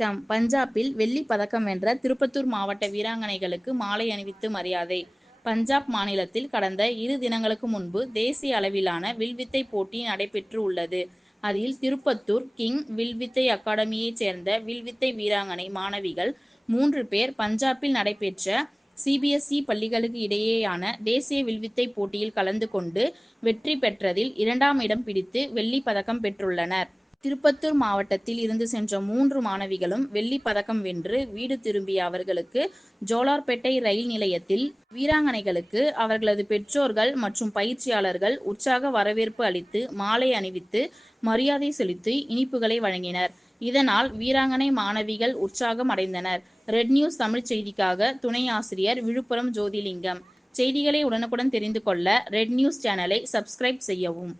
வணக்கம். பஞ்சாபில் வெள்ளி பதக்கம் வென்ற திருப்பத்தூர் மாவட்ட வீராங்கனைகளுக்கு மாலை அணிவித்து மரியாதை. பஞ்சாப் மாநிலத்தில் கடந்த 2 தினங்களுக்கு முன்பு தேசிய அளவிலான வில்வித்தை போட்டி நடைபெற்று உள்ளது. அதில் திருப்பத்தூர் கிங் வில்வித்தை அகாடமியைச் சேர்ந்த வில்வித்தை வீராங்கனை மாணவிகள் 3 பேர் பஞ்சாபில் நடைபெற்ற சிபிஎஸ்இ பள்ளிகளுக்கு இடையேயான தேசிய வில்வித்தை போட்டியில் கலந்து கொண்டு வெற்றி பெற்றதில் 2ஆம் இடம் பிடித்து வெள்ளி பதக்கம் பெற்றுள்ளனர். திருப்பத்தூர் மாவட்டத்தில் இருந்து சென்ற 3 மாணவிகளும் வெள்ளி பதக்கம் வென்று வீடு திரும்பிய அவர்களுக்கு ஜோலார்பேட்டை ரயில் நிலையத்தில் வீராங்கனைகளுக்கு அவர்களது பெற்றோர்கள் மற்றும் பயிற்சியாளர்கள் உற்சாக வரவேற்பு அளித்து மாலை அணிவித்து மரியாதை செலுத்தி இனிப்புகளை வழங்கினர். இதனால் வீராங்கனை மாணவிகள் உற்சாகம் அடைந்தனர். ரெட் நியூஸ் தமிழ் செய்திக்காக துணை ஆசிரியர் விழுப்புரம் ஜோதிலிங்கம். செய்திகளை உடனுக்குடன் தெரிந்து கொள்ள ரெட் நியூஸ் சேனலை சப்ஸ்கிரைப் செய்யவும்.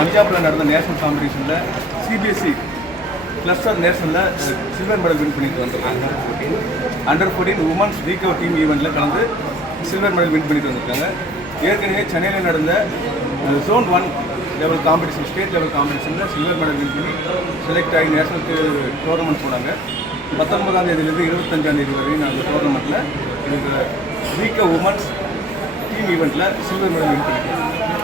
பஞ்சாபில் நடந்த நேஷனல் காம்படிஷனில் சிபிஎஸ்இ கிளஸ்டர் நேஷனலில் சில்வர் மெடல் வின் பண்ணிட்டு வந்திருக்காங்க. அண்டர் 14 உமன்ஸ் ரீகவர் டீம் ஈவெண்ட்டில் கலந்து சில்வர் மெடல் வின் பண்ணிட்டு வந்திருக்காங்க. ஏற்கனவே சென்னையில் நடந்த Zone 1 level competition, state level காம்படிஷனில் சில்வர் மெடல் வின் பண்ணி செலக்ட் ஆகி நேஷனல் டோர்னமெண்ட் போனாங்க. 19ஆம் தேதியிலிருந்து 25ஆம் தேதி வரையும் அந்த டோர்னமெண்ட்டில் ரீகவர் உமன்ஸ் டீம் ஈவெண்ட்டில் சில்வர் மெடல் வின் பண்ணியிருக்காங்க.